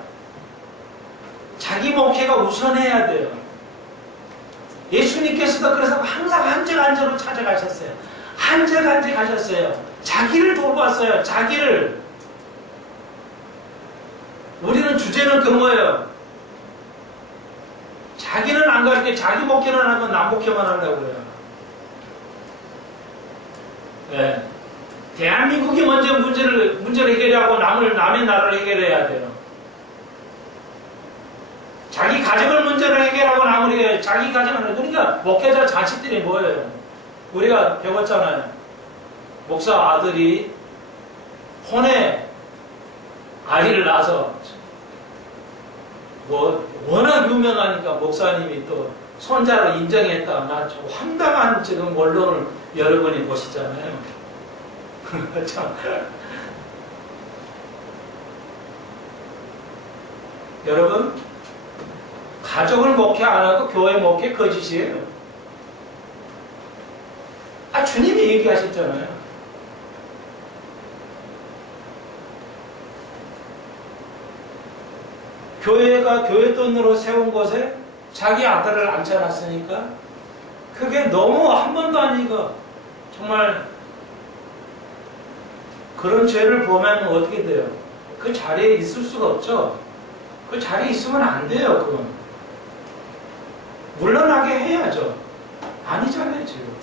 자기 목회가 우선해야 돼요. 예수님께서도 그래서 항상 한적한적으로 찾아가셨어요. 한적한적 하셨어요. 자기를 돌봤어요. 자기를. 우리는 주제는 그 뭐예요? 자기는 안 가르쳐 자기 목회는 안 하고 남 목회만 하려고요. 네. 대한민국이 먼저 문제를 해결하고 남의 나라를 해결해야 돼요. 자기 가정을 문제를 해결하고 남을 해결해야 자기 가정을 그러니까 목회자 자식들이 뭐예요? 우리가 배웠잖아요. 목사 아들이 혼에 아이를 낳아서 뭐 워낙 유명하니까 목사님이 또 손자를 인정했다. 나 좀 황당한 지금 언론을 여러분이 보시잖아요. 참. 여러분 가족을 목회 안 하고 교회 목회 거짓이에요. 주님이 얘기하셨잖아요. 교회가 교회 돈으로 세운 곳에 자기 아들을 앉혀놨으니까 그게 너무 한 번도 아니고 정말 그런 죄를 보면 어떻게 돼요? 그 자리에 있을 수가 없죠. 그 자리에 있으면 안 돼요. 그건 물러나게 해야죠. 아니잖아요. 지금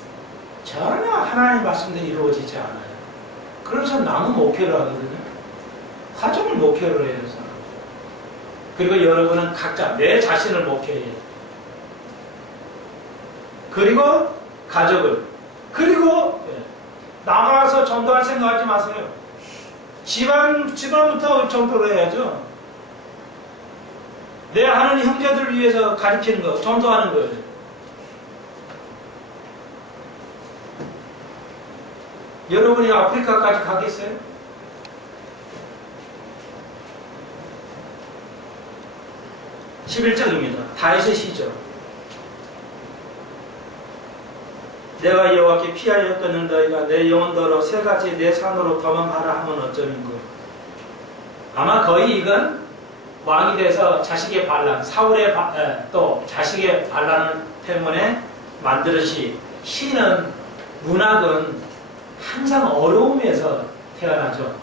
전혀 하나님 말씀대로 이루어지지 않아요. 그래서 남은 목회를 하거든요. 가정을 목회를 해요. 그리고 여러분은 각자 내 자신을 목회해요. 그리고 가족을. 그리고 나가서 전도할 생각하지 마세요. 집안부터 전도를 해야죠. 내 아는 형제들을 위해서 가르치는 거, 전도하는 거예요. 여러분이 아프리카까지 가겠어요? 11절입니다. 다윗의 시죠. 내가 여호와께 피하였거늘 너희가 내 영혼더러 세 가지 내 산으로 도망하라 하면 어쩌민고. 아마 거의 이건 왕이 돼서 자식의 반란, 사울의 또 자식의 반란 때문에 만들어진 시는 문학은 항상 어려움에서 태어나죠.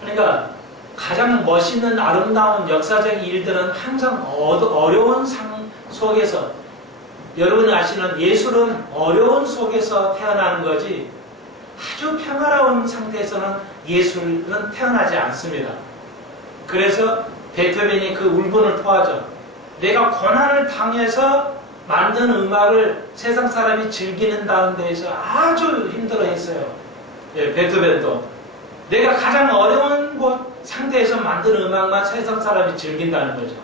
그러니까 가장 멋있는 아름다운 역사적 일들은 항상 어려운 상 속에서 여러분이 아시는 예술은 어려운 속에서 태어나는 거지 아주 평화로운 상태에서는 예술은 태어나지 않습니다. 그래서 베토벤이 그 울분을 토하죠. 내가 고난을 당해서 만든 음악을 세상 사람이 즐기는다는 데에서 아주 힘들어했어요. 예, 베토벤도 내가 가장 어려운 상태에서 만든 음악만 세상 사람이 즐긴다는 거죠.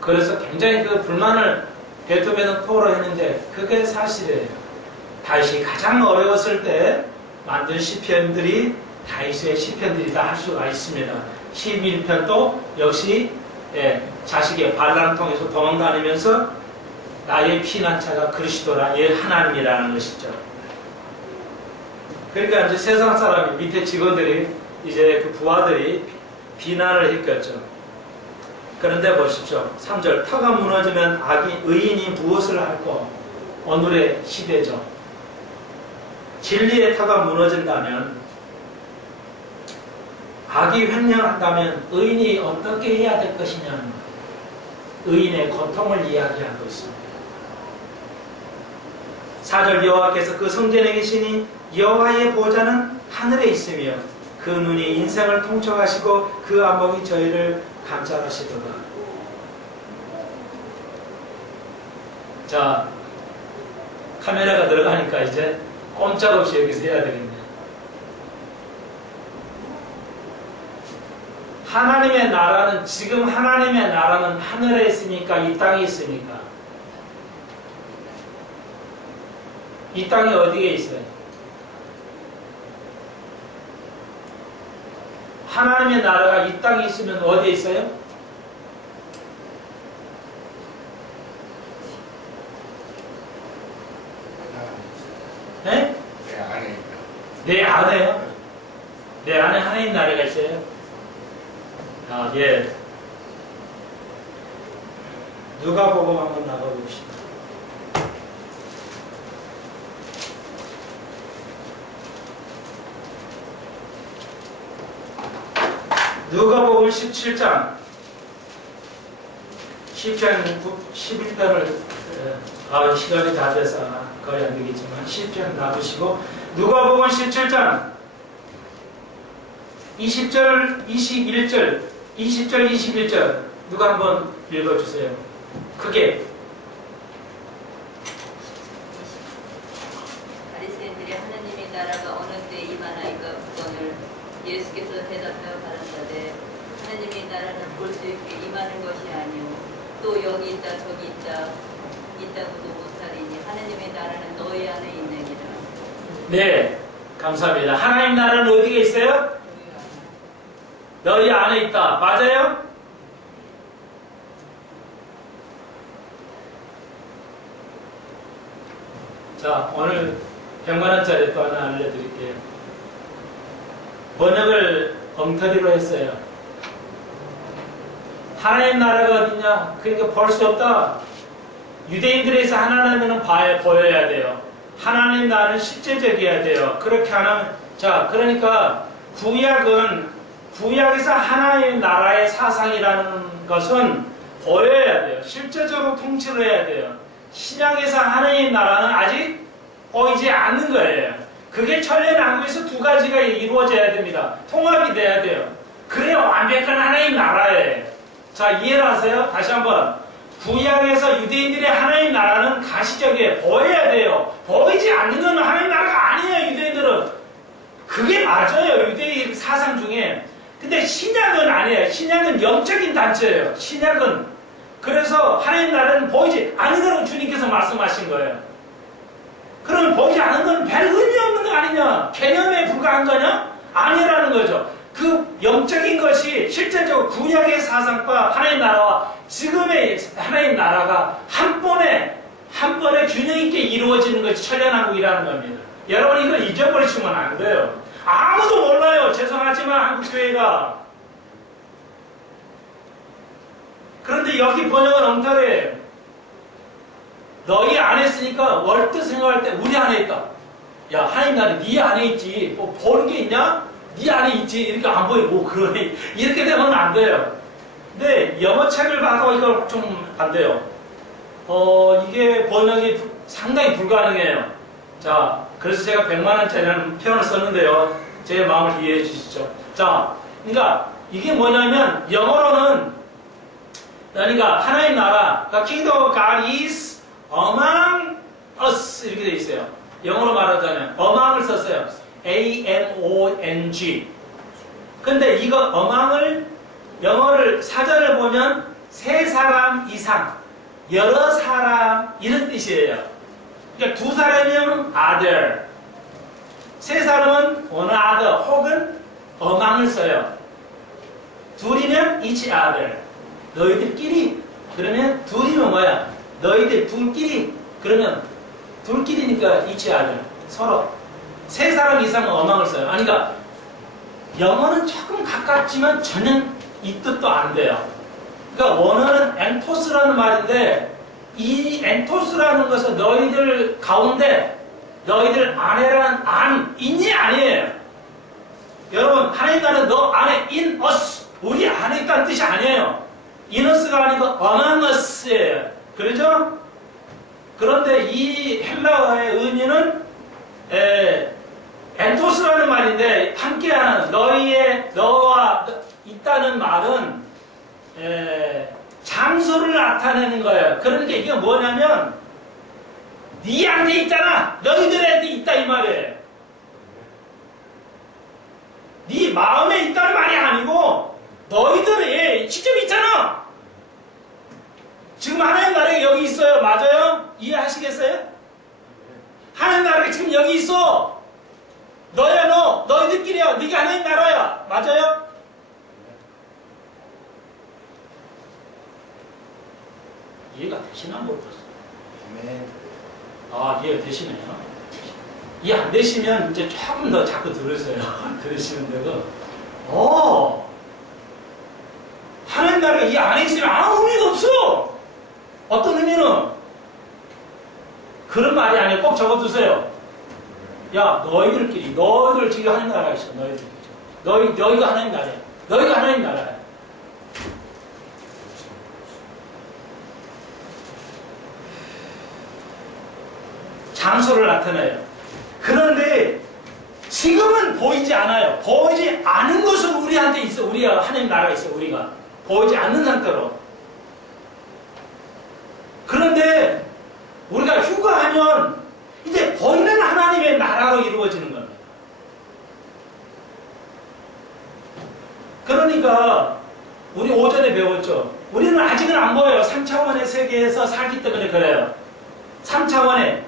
그래서 굉장히 그 불만을 베토벤은 토로했는데 그게 사실이에요. 다윗이 가장 어려웠을 때 만든 시편들이 다윗의 시편들이다 할 수가 있습니다. 11편도 역시 자식의 반란을 통해서 도망다니면서 나의 피난처가 그리스도라 하나님이라는 것이죠. 그러니까 이제 세상 사람이 밑에 직원들이 이제 그 부하들이 비난을 했겠죠. 그런데 보십시오. 3절 터가 무너지면 의인이 무엇을 할꼬? 오늘의 시대죠. 진리의 터가 무너진다면 악이 횡령한다면 의인이 어떻게 해야 될 것이냐 의인의 고통을 이야기하고 있습니다. 4절 여호와께서 그 성전에 계시니 여호와의 보좌는 하늘에 있으며 그 눈이 인생을 통촉하시고 그 안목이 저희를 감찰하시도다. 자, 카메라가 들어가니까 이제 꼼짝없이 여기서 해야 되겠네요. 하나님의 나라는 지금 하나님의 나라는 하늘에 있으니까 이 땅에 있으니까 이 땅이 어디에 있어요? 하나님의 나라가 이 땅에 있으면 어디에 있어요? 네? 내 안에 있다. 내 안에요? 내 안에 하나님 나라가 있어요? 아, 예. 누가복음 한번 나가봅시다. 누가복음 17장 11절을 시간이 다 돼서 거의 안 되겠지만 10절 놔두시고 누가복음 17장 20절 21절 20절 21절 누가 한번 읽어주세요. 크게. 바리새인들이 하나님의 나라가 어느 때에 임하나이까 묻거늘 예수께서 대답하여 가라사대 하나님의 나라는 볼 수 있게 임하는 것이 아니오 또 여기 있다 저기 있다고도 못하리니 하나님의 나라는 너희 안에 있느니라. 네, 감사합니다. 하나님 나라는 어디에 있어요? 너희 안에 있다. 맞아요? 자, 오늘 100만원짜리 또 하나 알려드릴게요. 번역을 엉터리로 했어요. 하나님 나라가 어딨냐? 그러니까 볼 수 없다. 유대인들에서 하나님은 보여야 돼요. 하나님 나라는 실제적이어야 돼요. 그렇게 하면, 자, 그러니까 구약에서 하나님 나라의 사상이라는 것은 보여야 돼요. 실제적으로 통치를 해야 돼요. 신약에서 하나님 나라는 아직 보이지 않는 거예요. 그게 천년왕국에서 두 가지가 이루어져야 됩니다. 통합이 돼야 돼요. 그래야 완벽한 하나님 나라예요. 자, 이해를 하세요? 다시 한번. 구약에서 유대인들의 하나님 나라는 가시적이에요. 보여야 돼요. 보이지 않는 건 하나님 나라가 아니에요, 유대인들은. 그게 맞아요, 유대인 사상 중에. 근데 신약은 아니에요. 신약은 영적인 단체예요. 신약은. 그래서 하나님 나라는 보이지 않는 거라고 주님께서 말씀하신 거예요. 그러면 보이지 않는 건 별 의미 없는 거 아니냐? 개념에 불과한 거냐? 아니라는 거죠. 그 영적인 것이 실제적으로 구약의 사상과 하나님 나라와 지금의 하나님 나라가 한 번에 균형 있게 이루어지는 것이 천년왕국이라는 겁니다. 여러분 이걸 잊어버리시면 안 돼요. 아무도 몰라요. 죄송하지만 한국교회가. 그런데 여기 번역은 엉터리예요. 너희 안에 있으니까 월드 생각할 때 우리 안에 있다. 야, 하나님 나라 네 안에 있지. 뭐 보는 게 있냐? 네 안에 있지. 이렇게 안 보이고 뭐 그러네. 이렇게 되면 안 돼요. 근데 영어 책을 봐도 이거 좀 안 돼요. 이게 번역이 상당히 불가능해요. 자, 그래서 제가 100만원짜리라는 표현을 썼는데요. 제 마음을 이해해 주시죠. 자, 그러니까 이게 뭐냐면 영어로는 그러니까 하나님 나라, 그러니까 Kingdom of God is among us 이렇게 돼 있어요. 영어로 말하자면 among을 썼어요. A-M-O-N-G. 근데 이거 among을 영어를 사전을 보면 세 사람 이상, 여러 사람 이런 뜻이에요. 그러니까 두 사람이면 other, 세 사람은 another 혹은 among을 써요. 둘이면 each other. 너희들끼리. 그러면 둘이면 뭐야? 너희들 둘끼리. 그러면 둘끼리니까 each other. 서로. 세 사람 이상은 among을 써요. 아니, 그러니까 영어는 조금 가깝지만 전혀 이 뜻도 안 돼요. 그러니까 원어는 엔토스라는 말인데 이 엔토스라는 것은 너희들 가운데 너희들 안에라는 인이 아니에요. 여러분 하나님 나라는 너 안에 in us 우리 안에 있다는 뜻이 아니에요. in us가 아니고 among us예요. 그렇죠? 그런데 이 헬라어의 의미는 엔토스라는 말인데 함께하는 너와 있다는 말은 장소를 나타내는 거예요. 그러니까 이게 뭐냐면 니한테 있잖아. 너희들한테 있다 이 말이에요. 네 마음에 있다는 말이 아니고 너희들이 직접 있잖아. 지금 하나님 나라가 여기 있어요. 맞아요? 이해하시겠어요? 하나님 나라가 지금 여기 있어. 너야 너. 너희들끼리야. 네가 하나님 나라야. 맞아요? 이해가 되시나 모르겠어요. 아, 이해가 되시네요. 이해 안 되시면 이제 조금 더 자꾸 들으세요. 들으시면 되고. 하나님 나라가 이 안에 있으면 아무 의미가 없어. 어떤 의미는? 그런 말이 아니에요. 꼭 적어두세요. 야, 너희들 지금 하나님 나라가 있어. 너희가 하나님 나라야. 너희가 하나님 나라야. 장소를 나타내요. 그런데 지금은 보이지 않아요. 보이지 않은 것은 우리한테 있어. 우리가 하나님 나라가 있어. 우리가 보이지 않는 상태로. 그런데 우리가 휴가하면 이제 보이는 하나님의 나라로 이루어지는 겁니다. 그러니까 우리 오전에 배웠죠. 우리는 아직은 안 보여요. 3차원의 세계에서 살기 때문에 그래요. 3차원의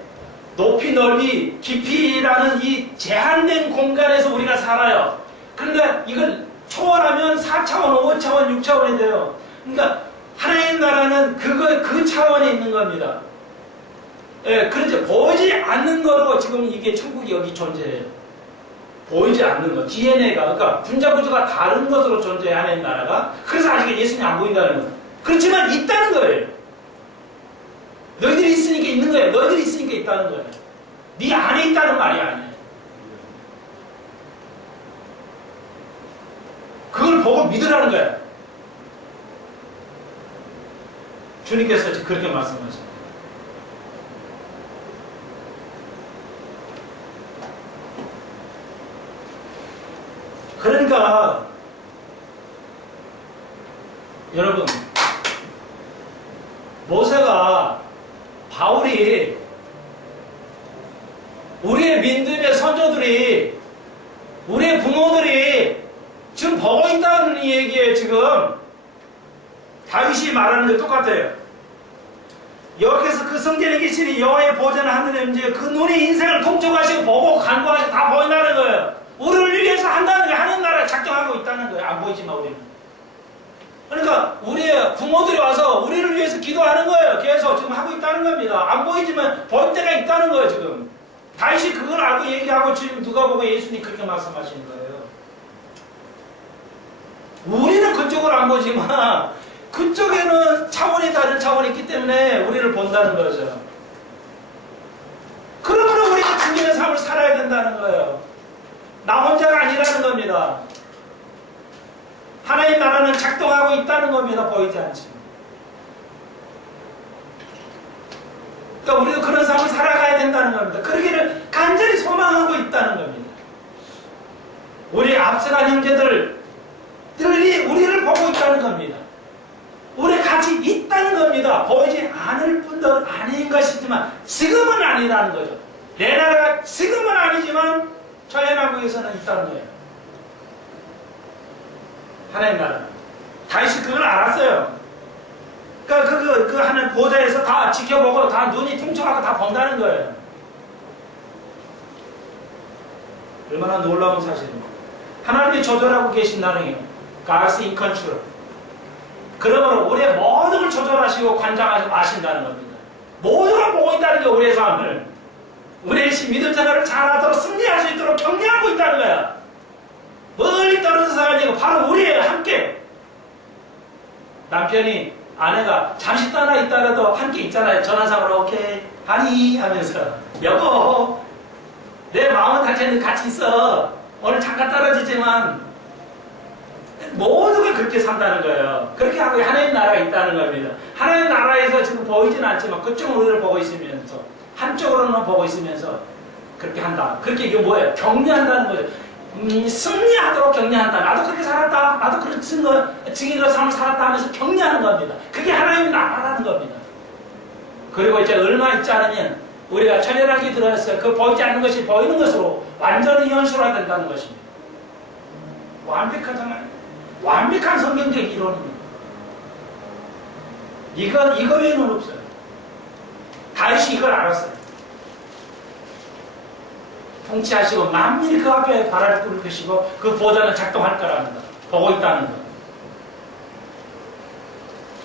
높이, 넓이, 깊이라는 이 제한된 공간에서 우리가 살아요. 그런데 이걸 초월하면 4차원, 5차원, 6차원이 돼요. 그러니까 하나님 나라는 그 차원에 있는 겁니다. 예, 그런데 보이지 않는 거로 지금 이게 천국이 여기 존재해요. 보이지 않는 거. DNA가, 그러니까 분자 구조가 다른 것으로 존재해, 하나님 나라가. 그래서 아직 예수님이 안 보인다는 거예요. 그렇지만 있다는 거예요. 너희들이 있으니까 있는 거예요. 너희들이 있으니까 있다는 거예요. 네 안에 있다는 말이 아니에요. 그걸 보고 믿으라는 거예요. 주님께서 그렇게 말씀하십니다. 그러니까 여러분, 모세가, 바울이, 우리의 민족의 선조들이, 우리의 부모들이 지금 보고 있다는 얘기예요. 지금 다윗이 말하는 게 똑같아요. 여기서 그 성전에 계시니 여호와의 보좌는 하늘에 움직여 그 눈이 인생을 통촉하시고 보고 간구하시고 다 보인다는 거예요. 우리를 위해서 한다는 게 하는 나라를 작정하고 있다는 거예요. 안 보이지만 우리는. 그러니까 우리의 부모들이 와서 우리를 위해서 기도하는 거예요. 계속 지금 하고 있다는 겁니다. 안 보이지만 보일 때가 있다는 거예요. 지금 다윗이 그걸 알고 얘기하고 지금 누가 보고 예수님 그렇게 말씀하시는 거예요. 우리는 그쪽을 안 보지만 그쪽에는 차원이 다른 차원이 있기 때문에 우리를 본다는 거죠. 그러므로 우리가 죽이는 삶을 살아야 된다는 거예요. 나 혼자가 아니라는 겁니다. 하나님 나라는 작동하고 있다는 겁니다. 보이지 않지만. 그러니까 우리도 그런 삶을 살아가야 된다는 겁니다. 그러기를 간절히 소망하고 있다는 겁니다. 우리 앞서간 형제들이 우리를 보고 있다는 겁니다. 우리 같이 있다는 겁니다. 보이지 않을 뿐도 아닌 것이지만 지금은 아니라는 거죠. 내 나라가 지금은 아니지만 천연왕국에서는 있다는 거예요. 하나님 나라. 다윗이 그걸 알았어요. 그러니까 그 하나님 보좌에서 다 지켜보고 다 눈이 퉁쳐가고 다 본다는 거예요. 얼마나 놀라운 사실입니까? 하나님이 조절하고 계신다는 거예요. God's in control. 그러므로 우리의 모든 걸 조절하시고 관장하시고 아신다는 겁니다. 모든 걸 보고 있다는 게 우리의 삶을. 우리의 믿음 생활을 잘하도록 승리할 수 있도록 격려하고 있다는 거야. 멀리 떨어진 사람이 아니고 바로 우리의 함께. 남편이 아내가 잠시 떠나 있다라도 함께 있잖아요. 전화상으로 오케이 하니 하면서 여보 내 마음은 당신은 같이 있어. 오늘 잠깐 떨어지지만 모든 걸 그렇게 산다는 거예요. 그렇게 하고 하나님 나라가 있다는 겁니다. 하나님 나라에서 지금 보이진 않지만 그쪽은 우리를 보고 있으면서 한쪽으로는 보고 있으면서 그렇게 한다. 그렇게 이게 뭐예요? 격려한다는 거죠. 승리하도록 격려한다. 나도 그렇게 살았다. 나도 그런 증인으로 삶을 살았다 하면서 격려하는 겁니다. 그게 하나님 나라라는 겁니다. 그리고 이제 얼마 있지 않으면 우리가 천연하게 들어왔어요. 그 보이지 않는 것이 보이는 것으로 완전히 현실화된다는 것입니다. 완벽하잖아요. 완벽한 성경적 이론입니다. 이거 외에는 없어요. 다윗이 이걸 알았어요. 통치하시고 만민이 그 앞에 발을 뚫을 것이고 그 보좌는 작동할 거라는 거, 보고 있다는 거.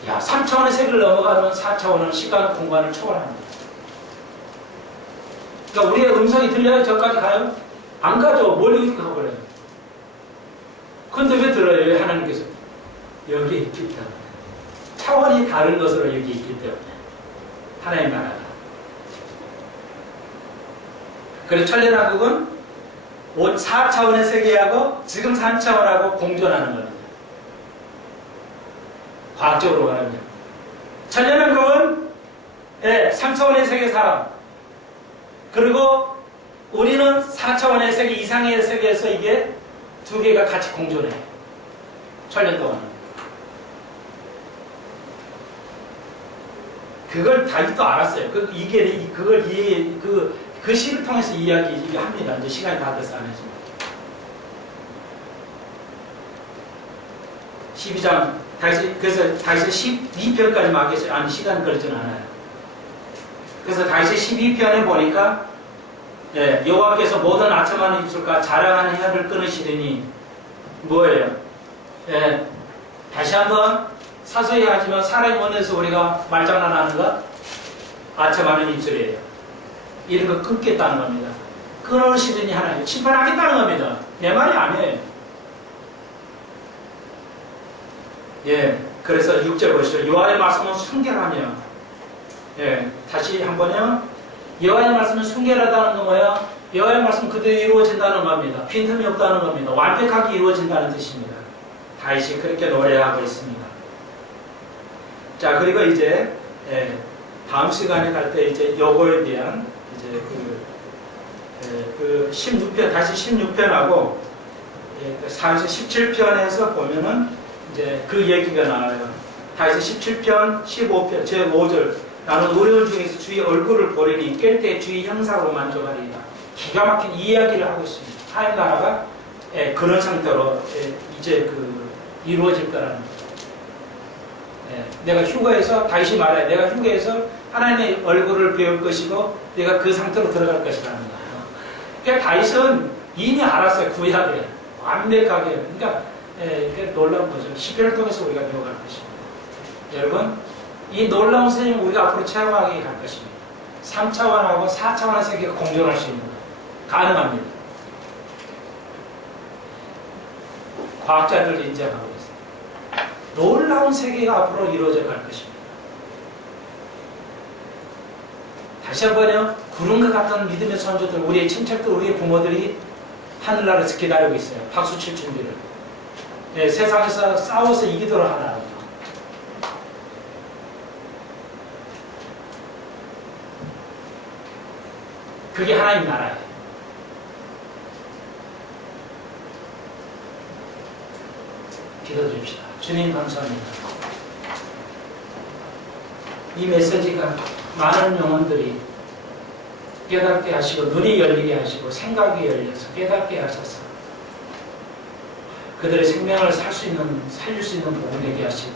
야, 3차원의 세계를 넘어가면 4차원은 시간, 공간을 초월합니다. 그러니까 우리의 음성이 들려요? 저까지 가요? 안 가죠. 멀리 이렇게 가버려요. 근데 왜 들어요? 왜 하나님께서? 여기에 있기 때문에. 차원이 다른 것으로 여기 있기 때문에. 하나님 나라가. 그래서 천년왕국은 4차원의 세계하고 지금 3차원하고 공존하는 겁니다. 과학적으로 말하면. 천년왕국은 3차원의 세계 사람. 그리고 우리는 4차원의 세계 이상의 세계에서 이게 두 개가 같이 공존해요. 천년 동안. 그걸 다윗도 알았어요. 그 시를 통해서 이야기합니다. 이제 시간이 다 돼서 안 해지만. 12장, 그래서 다윗의 12편까지 막혔어요. 아니, 시간 걸리진 않아요. 그래서 다윗의 12편에 보니까, 여호와께서 모든 아첨하는 입술과 자랑하는 혀를 끊으시더니, 뭐예요? 다시 한번 사소히 하지만 사람의 원에서 우리가 말장난하는 것, 아첨하는 입술이에요. 이런 거 끊겠다는 겁니다. 끊으시더니 하나님 심판하겠다는 겁니다. 내 말이 아니에요. 그래서 6절 보시죠. 여호와의 말씀은 순결하며, 다시 한번요. 여호와의 말씀은 순결하다는 건 뭐야? 여호와의 말씀 그대로 이루어진다는 겁니다. 빈틈이 없다는 겁니다. 완벽하게 이루어진다는 뜻입니다. 다윗이 그렇게 노래하고 있습니다. 자, 그리고 이제 다음 시간에 갈 때 이제 요거에 대한 이제 그 16편, 다시 16편하고 17편에서 보면은 이제 그 얘기가 나와요. 다윗의 17편, 15편, 제5절. 나는 어려운 중에서 주의 얼굴을 보려니 깰 때 주의 형상으로 만족하리이다. 기가 막힌 이야기를 하고 있습니다. 하나님 나라가 그런 상태로 이제 이루어질 거라는 거죠. 내가 휴거해서, 다윗이 말해, 내가 휴거해서 하나님의 얼굴을 배울 것이고 내가 그 상태로 들어갈 것이라는 거예요. 그러니까 다윗은 이미 알았어요. 구약에 완벽하게. 그러니까 놀라운 거죠. 시편을 통해서 우리가 배워갈 것입니다. 여러분, 이 놀라운 세계는 우리가 앞으로 체험하게 갈 것입니다. 3차원하고 4차원의 세계가 공존할 수 있는 것. 가능합니다. 과학자들도 인정하고 있습니다. 놀라운 세계가 앞으로 이루어져 갈 것입니다. 다시 한번요. 구름과 같은 믿음의 선조들, 우리의 친척들, 우리의 부모들이 하늘나라에서 기다리고 있어요. 박수 칠 준비를. 세상에서 싸워서 이기도록 하라. 그게 하나님 나라예요. 기도드립시다. 주님 감사합니다. 이 메시지가 많은 영혼들이 깨닫게 하시고 눈이 열리게 하시고 생각이 열려서 깨닫게 하셔서 그들의 생명을 살릴 수 있는 복이 되게 하시고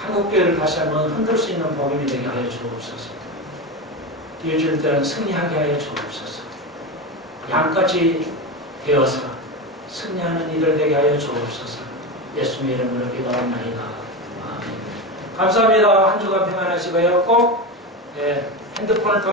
한국교회를 다시 한번 흔들 수 있는 복음이 되게 하여 주옵소서. 일주일 때는 승리하게 하여 주옵소서. 양까지 되어서 승리하는 이들 되게 하여 주옵소서. 예수님의 이름으로 기도합나이다. 아멘. 감사합니다. 한 주간 평안하시고요. 꼭 핸드폰을 통해